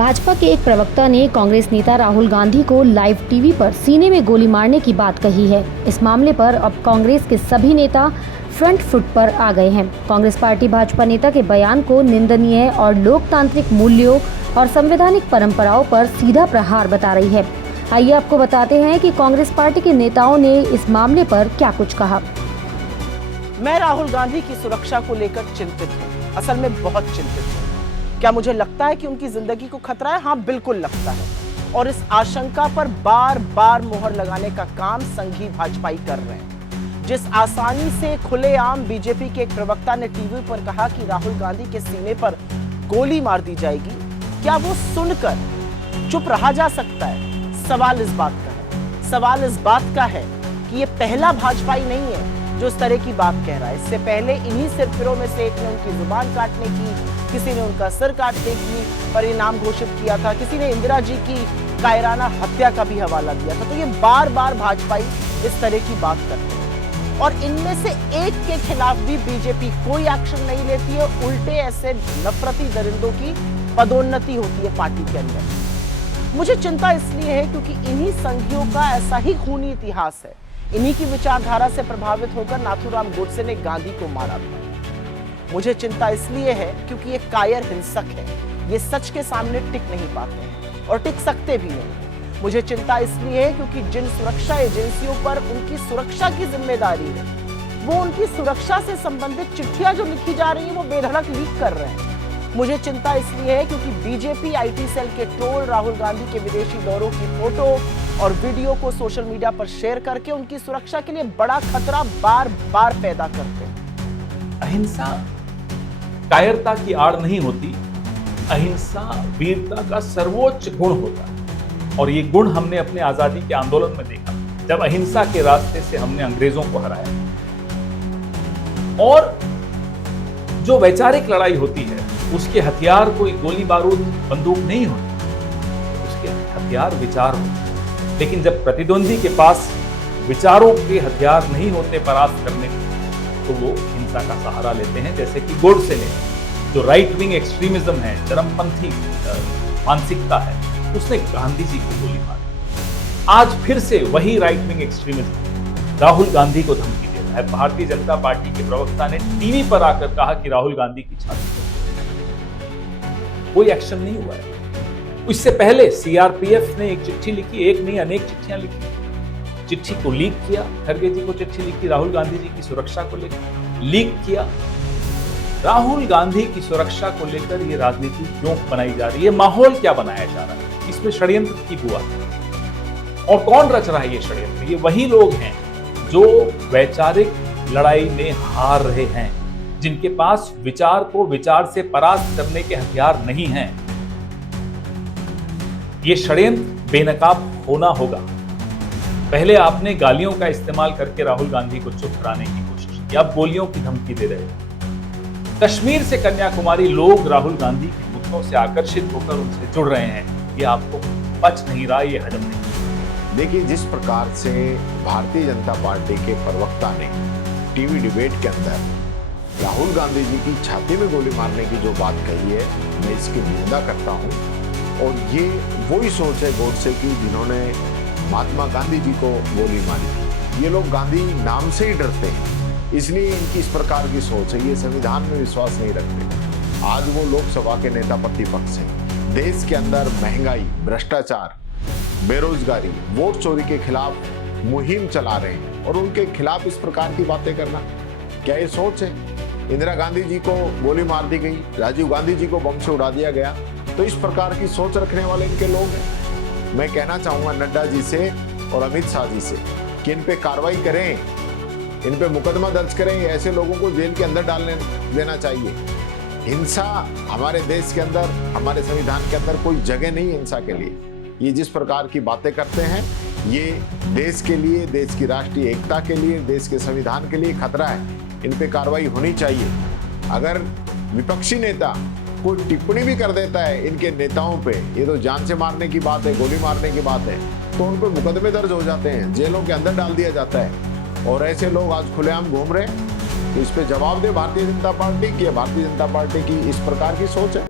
भाजपा के एक प्रवक्ता ने कांग्रेस नेता राहुल गांधी को लाइव टीवी पर सीने में गोली मारने की बात कही है। इस मामले पर अब कांग्रेस के सभी नेता फ्रंट फुट पर आ गए हैं। कांग्रेस पार्टी भाजपा नेता के बयान को निंदनीय और लोकतांत्रिक मूल्यों और संवैधानिक परंपराओं पर सीधा प्रहार बता रही है। आइए आपको बताते हैं कि कांग्रेस पार्टी के नेताओं ने इस मामले पर क्या कुछ कहा। मैं राहुल गांधी की सुरक्षा को लेकर चिंतित हूँ, असल में बहुत चिंतित हूँ। क्या मुझे लगता है कि उनकी जिंदगी को खतरा है? हाँ, बिल्कुल लगता है। और इस आशंका पर बार बार मोहर लगाने का काम संघी भाजपाई कर रहे हैं। जिस आसानी से खुलेआम बीजेपी के एक प्रवक्ता ने टीवी पर कहा कि राहुल गांधी के सीने पर गोली मार दी जाएगी, क्या वो सुनकर चुप रहा जा सकता है? सवाल इस बात का है। सवाल इस बात का है कि ये पहला भाजपाई नहीं है जो इस तरह की बात कह रहा है। इससे पहले इन्हीं सिरफिरों में से एक ने उनकी जुबान काटने की, किसी ने उनका सिर काटने की परिणाम घोषित किया था, किसी ने इंदिरा जी की कायराना हत्या का भी हवाला दिया था। तो ये बार बार भाजपाई इस तरह की बात करते हैं और इनमें से एक के खिलाफ भी बीजेपी कोई एक्शन नहीं लेती है। उल्टे ऐसे नफरती दरिंदों की पदोन्नति होती है पार्टी के अंदर। मुझे चिंता इसलिए है क्योंकि इन्हीं संघियों का ऐसा ही खूनी इतिहास है। इन्हीं की विचारधारा से प्रभावित होकर नाथूराम गोडसे ने गांधी को मारा था। मुझे चिंता इसलिए है क्योंकि ये कायर हिंसक है। ये सच के सामने टिक नहीं पाते हैं और टिक सकते भी नहीं। मुझे चिंता इसलिए है क्योंकि जिन सुरक्षा एजेंसियों पर उनकी सुरक्षा की जिम्मेदारी है, वो उनकी सुरक्षा से संबंधित चिट्ठियां जो लिखी जा रही हैं वो बेधड़क लीक कर रहे हैं। मुझे चिंता इसलिए है क्योंकि बीजेपी आईटी सेल के ट्रोल राहुल गांधी के विदेशी दौरों की फोटो और वीडियो को सोशल मीडिया पर शेयर करके उनकी सुरक्षा के लिए बड़ा खतरा बार बार पैदा करते हैं। अहिंसा कायरता की आड़ नहीं होती, अहिंसा वीरता का सर्वोच्च गुण होता है। और ये गुण हमने अपने आजादी के आंदोलन में देखा, जब अहिंसा के रास्ते से हमने अंग्रेजों को हराया। और जो वैचारिक लड़ाई होती है उसके हथियार कोई गोली बारूद बंदूक नहीं होती, उसके हथियार विचार होते हैं। लेकिन जब प्रतिद्वंदी के पास विचारों के हथियार नहीं होते परास्त करने के, तो वो हिंसा का सहारा लेते हैं। जैसे कि गोडसे ने, जो राइट विंग एक्सट्रीमिज्म है, चरमपंथी मानसिकता है, उसने गांधी जी को गोली मारी। आज फिर से वही right wing extremism Rahul Gandhi को धमकी दे रहा है। भारतीय जनता पार्टी के प्रवक्ता ने टीवी पर आकर कहा कि राहुल गांधी की छाती पर कोई एक्शन नहीं हुआ है। इससे पहले सीआरपीएफ ने एक चिट्ठी लिखी, एक नहीं अनेक चिट्ठियां लिखी। चिट्ठी को लीक किया, खरगे जी को चिट्ठी लिखी राहुल गांधी जी की सुरक्षा को लेकर, लीक किया। राहुल गांधी की सुरक्षा को लेकर ये राजनीति क्यों बनाई जा रही है? माहौल क्या बनाया जा रहा है? इसमें षड्यंत्र की हुआ और कौन रच रहा है ये षड्यंत्र? ये वही लोग हैं जो वैचारिक लड़ाई में हार रहे हैं, जिनके पास विचार को विचार से परास्त करने के हथियार नहीं हैं। ये षड्यंत्र बेनकाब होना होगा। पहले आपने गालियों का इस्तेमाल करके राहुल गांधी को चुप कराने की कोशिश की, अब गोलियों की धमकी दे रहे हैं। कश्मीर से कन्याकुमारी लोग राहुल गांधी के मुद्दों से आकर्षित होकर उनसे जुड़ रहे हैं। ये आपको पच नहीं रहा, ये हजम नहीं। देखिए, जिस प्रकार से भारतीय जनता पार्टी के प्रवक्ता ने टीवी डिबेट के अंदर राहुल गांधी जी की छाती में गोली मारने की जो बात कही है, मैं इसकी निंदा करता हूं। और ये वही सोच है गोडसे की जिन्होंने महात्मा गांधी जी को गोली मारी थी। ये लोग गांधी नाम से ही डरते हैं, इसलिए इनकी इस प्रकार की सोच है। ये संविधान में विश्वास नहीं रखते। आज वो लोकसभा के नेता प्रतिपक्ष हैं। देश के अंदर महंगाई, भ्रष्टाचार, बेरोजगारी, वोट चोरी के खिलाफ मुहिम चला रहे हैं और उनके खिलाफ इस प्रकार की बातें करना, क्या ये सोच है? इंदिरा गांधी जी को गोली मार दी गई, राजीव गांधी जी को बम से उड़ा दिया गया, तो इस प्रकार की सोच रखने वाले इनके लोग हैं। मैं कहना चाहूंगा नड्डा जी से और अमित शाह जी से कि इन पे कार्रवाई करें, इन पे मुकदमा दर्ज करें। ऐसे लोगों को जेल के अंदर डालने देना चाहिए। हिंसा हमारे देश के अंदर, हमारे संविधान के अंदर कोई जगह नहीं है हिंसा के लिए। ये जिस प्रकार की बातें करते हैं, ये देश के लिए, देश की राष्ट्रीय एकता के लिए, देश के संविधान के लिए खतरा है। इन पे कार्रवाई होनी चाहिए। अगर विपक्षी नेता कोई टिप्पणी भी कर देता है इनके नेताओं पे, ये तो जान से मारने की बात है, गोली मारने की बात है, तो उन पे मुकदमे दर्ज हो जाते हैं, जेलों के अंदर डाल दिया जाता है। और ऐसे लोग आज खुलेआम घूम रहे हैं। तो इस पे जवाब दे भारतीय जनता पार्टी की, भारतीय जनता पार्टी की इस प्रकार की सोच है।